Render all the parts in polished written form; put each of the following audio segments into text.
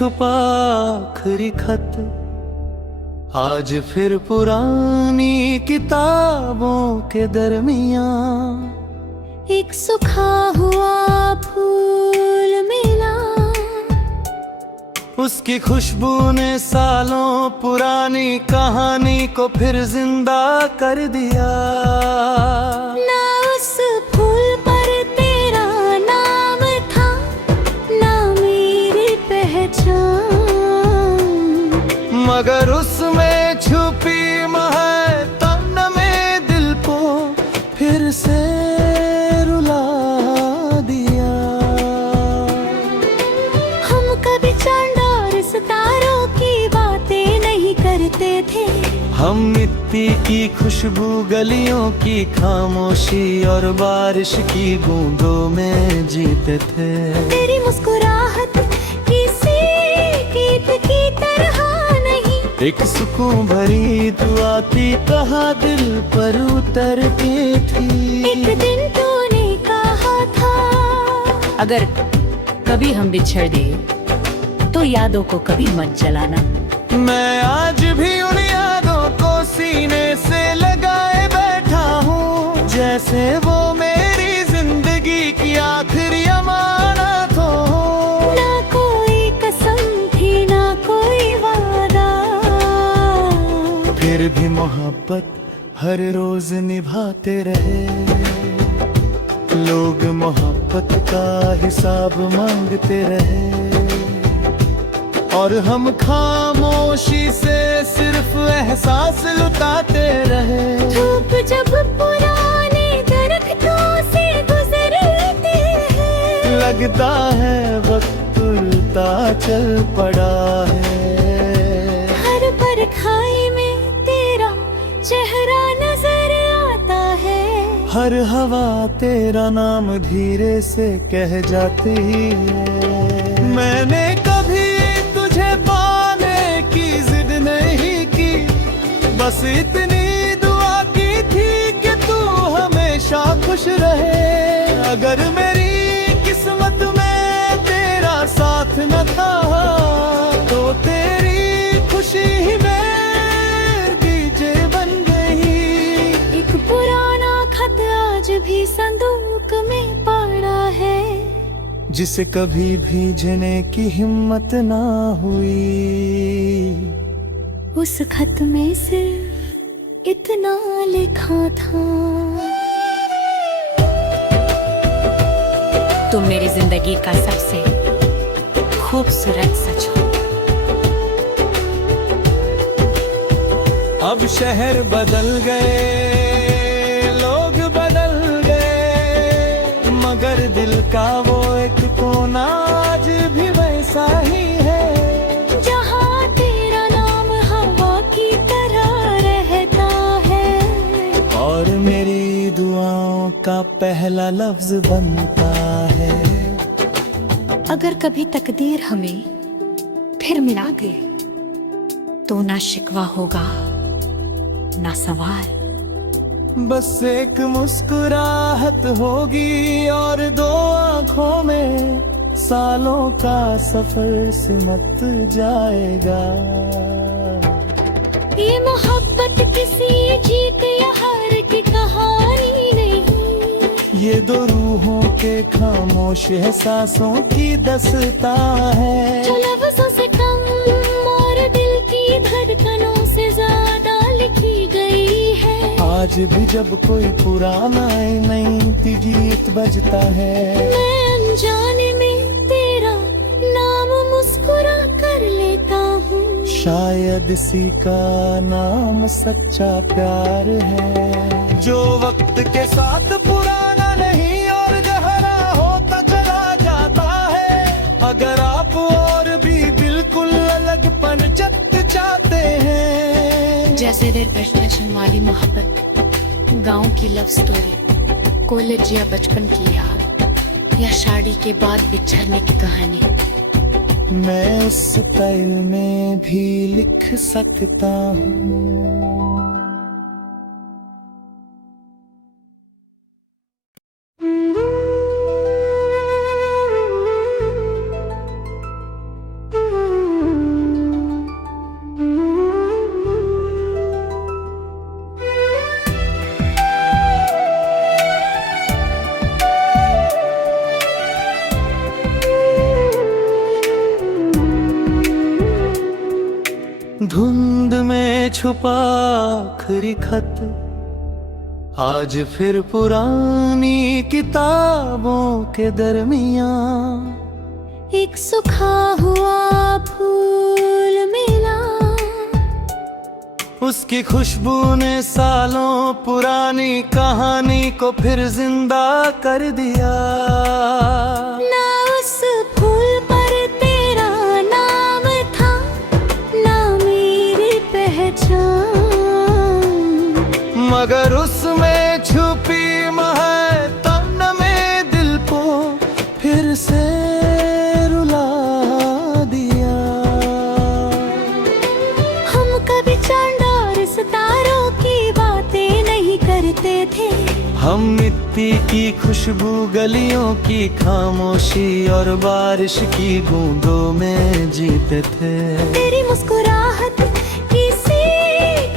छुपा आखिरी खत, आज फिर पुरानी किताबों के दरमियां एक सूखा हुआ फूल मिला। उसकी खुशबू ने सालों पुरानी कहानी को फिर जिंदा कर दिया। ना उस फूल पर तेरा नाम था, ना मेरी पहचान, मगर उसमें छुपी महक में दिल को फिर से रुला दिया। हम कभी चांद और सितारों की बातें नहीं करते थे। हम मिट्टी की खुशबू, गलियों की खामोशी और बारिश की बूंदों में जीते थे। तेरी मुस्कुराहट किसी गीत की तरह नहीं, एक सुकून भरी दुआ की कहा दिल पर उतरती थी। एक दिन तूने कहा था, अगर कभी हम बिछड़ गए तो यादों को कभी मत जलाना। मैं आज भी उन यादों को सीने से लगाए बैठा हूँ, जैसे वो मेरी जिंदगी की आखिरी अमानत हो। ना कोई कसम थी, ना कोई वादा, फिर भी मोहब्बत हर रोज निभाते रहे। लोग मोहब्बत का हिसाब मांगते रहे और हम खामोशी से सिर्फ एहसास लुटाते रहे। धूप जब पुराने दरख्तों से गुजरती है, लगता है वक्त उल्टा चल पड़ा है। हर परछाई में तेरा चेहरा नजर आता है। हर हवा तेरा नाम धीरे से कह जाती है। मैंने कभी तुझे पाने की जिद नहीं की, बस इतनी दुआ की थी कि तू हमेशा खुश रहे। अगर मेरी किस्मत में तेरा साथ न था तो तेरी खुशी ही मेरी जय बन गई। एक पुराना खत आज भी संदूक में पड़ा है, जिसे कभी भीजने की हिम्मत ना हुई। उस खत में सिर्फ इतना लिखा था, तुम मेरी जिंदगी का सबसे खूबसूरत सच हो। अब शहर बदल गए, लोग बदल गए, मगर दिल का वो एक कोना आज भी वैसा ही है। जहाँ तेरा नाम हवा की तरह रहता है और मेरी दुआओं का पहला लफ्ज बनता है। अगर कभी तकदीर हमें फिर मिला दे तो ना शिकवा होगा ना सवाल, बस एक मुस्कुराहट होगी और दो आंखों में सालों का सफर सिमट जाएगा। ये मोहब्बत किसी जीत या हार की कहानी नहीं, ये दो रूहों के खामोश एहसासों की दस्ता है। जो लफ्जों से कम और दिल की धड़कनों से ज्यादा लिखी गई है। आज भी जब कोई पुराना नई गीत बजता है, मैं अनजाने में तेरा नाम मुस्कुरा कर लेता हूँ। शायद इसी का नाम सच्चा प्यार है, जो वक्त के साथ पुराना नहीं और गहरा होता चला जाता है। अगर आप और भी बिल्कुल अलग पनचत चाहते हैं, जैसे देर पेशकशन वाली मोहब्बत, गांव की लव स्टोरी, कॉलेज या बचपन की याद, या शादी के बाद बिछड़ने की कहानी, मैं उस स्टाइल में भी लिख सकता हूँ। छुपा आखिरी खत, आज फिर पुरानी किताबों के दरमियां एक सूखा हुआ फूल मिला, उसकी खुशबू ने सालों पुरानी कहानी को फिर जिंदा कर दिया। ना उस फूल पर तेरा नाम था, ना मेरी पहचान, मगर उसमें छुपी महक में दिल को फिर से रुला दिया। हम कभी चांद और सितारों की बातें नहीं करते थे, हम मिट्टी की खुशबू, गलियों की खामोशी और बारिश की बूंदों में जीते थे। तेरी मुस्कुराहट किसी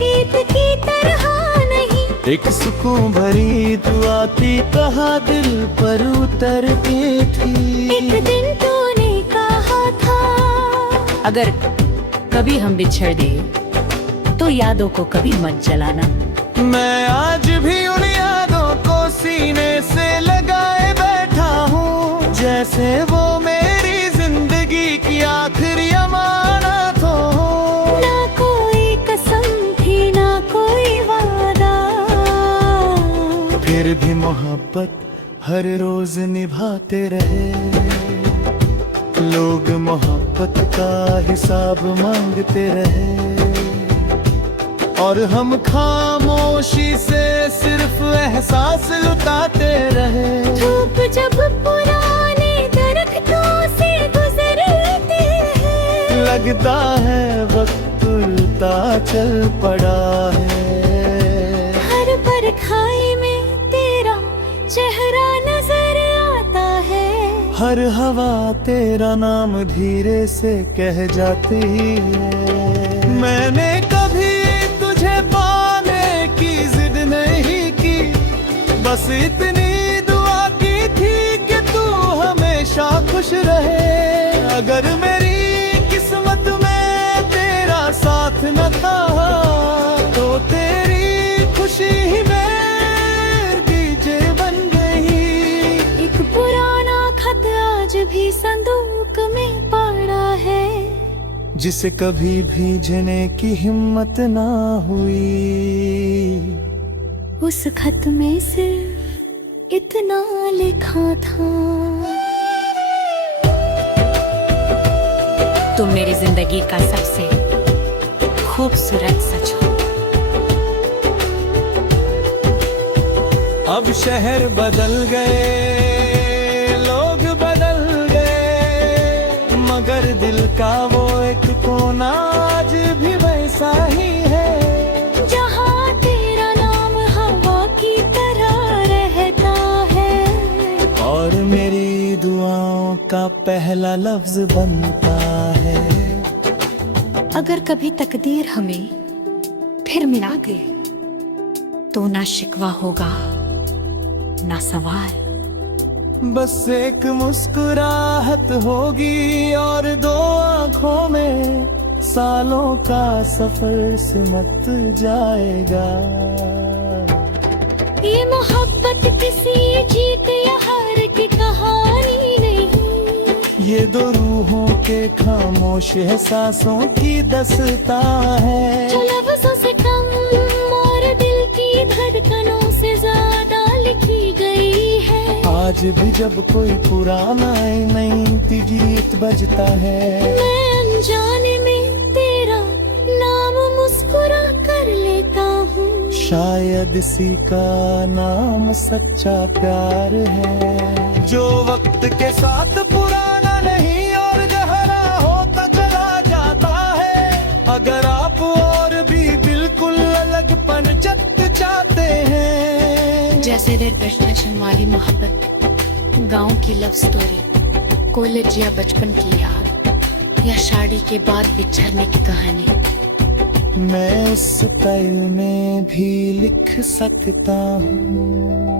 गीत की तरह नहीं, एक सुकून भरी दुआ की कहा दिल पर उतरती थी। एक दिन तूने कहा था, अगर कभी हम बिछड़ गए तो यादों को कभी मत जलाना। मैं आज भी उन यादों को सीने से लगाए बैठा हूँ, जैसे वो मेरी जिंदगी की आखिरी अमानत हो। ना कोई कसम थी ना कोई वादा, फिर भी मोहब्बत हर रोज निभाते रहे। लोग मोहब्बत का हिसाब मांगते रहे और हम खामोशी से सिर्फ एहसास लुटाते रहे। धूप जब पुराने दरख्तों से गुजरती है, लगता है वक्त उल्टा चल पड़ा है। हर परछाई में तेरा चेहरा नजर आता है, हर हवा तेरा नाम धीरे से कह जाती है। मैंने कभी तुझे पाने की जिद नहीं की, बस इतनी दुआ की थी कि तू हमेशा खुश रहे। अगर मेरी किस्मत में तेरा साथ न था तो तेरी खुशी ही मेरे बीजे बन गई। एक पुराना खत आज भी संदूक में पड़ा है, जिसे कभी भीजने की हिम्मत ना हुई। उस खत में सिर्फ इतना लिखा था, तुम मेरी जिंदगी का सबसे खूबसूरत सच हो। अब शहर बदल गए, लोग बदल गए, मगर दिल का वो एक कोना आज भी वैसा ही है, जहाँ तेरा नाम हवा की तरह रहता है और मेरी दुआओं का पहला लफ्ज बनता है। अगर कभी तकदीर हमें फिर मिला दे तो ना शिकवा होगा ना सवाल, बस एक मुस्कुराहट होगी और दो आंखों में सालों का सफर सिमट जाएगा। ये मोहब्बत किसी जीत या हार की कहानी नहीं, ये दो रूहों के खामोश एहसासों की दास्तां है, जो लफ्जों से कम और दिल की धड़कनों से ज्यादा लिखी गई है। आज भी जब कोई पुराना नई गीत बजता है, मैं अनजाने में तेरा नाम मुस्कुरा कर लेता हूँ। शायद इसी का नाम सच्चा प्यार है, जो वक्त के साथ पुराना नहीं और गहरा होता चला जाता है। अगर आप और भी बिल्कुल अलगपन चाहते हैं, जैसे रेलवे स्टेशन वाली मोहब्बत, गांव की लव स्टोरी, कॉलेज या बचपन की याद, या शादी के बाद बिछड़ने की कहानी, मैं उस स्टाइल में भी लिख सकता हूँ।